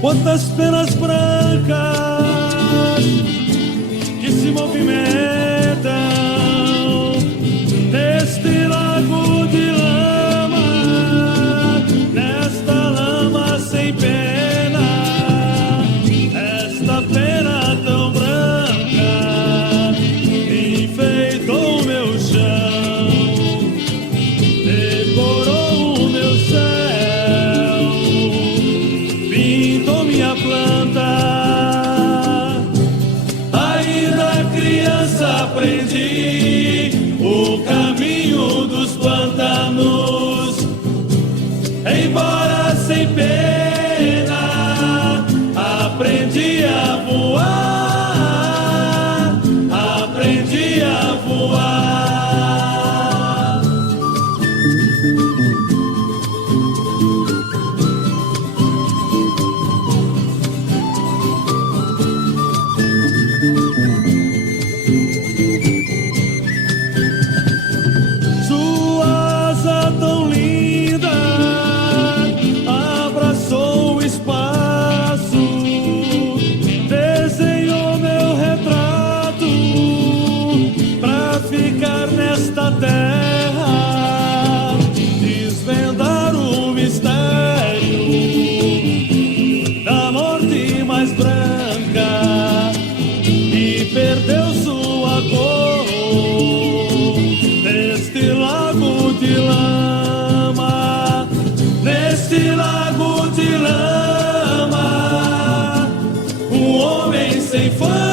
Quantas penas brancas que se movimentam neste lago de lama, nesta lama sem pena, esta pena tão branca enfeitou meu chão, decorou o meu céu, pintou minha planta. Ainda criança aprendi o caminho dos pântanos, embora sem pena, aprendi a voar, aprendi a voar. Sua asa tão linda abraçou o espaço, desenhou meu retrato pra ficar nesta terra, desvendar o mistério da morte mais branca, e perdeu sua cor neste lago de lama, neste lago de lama, um homem sem fama.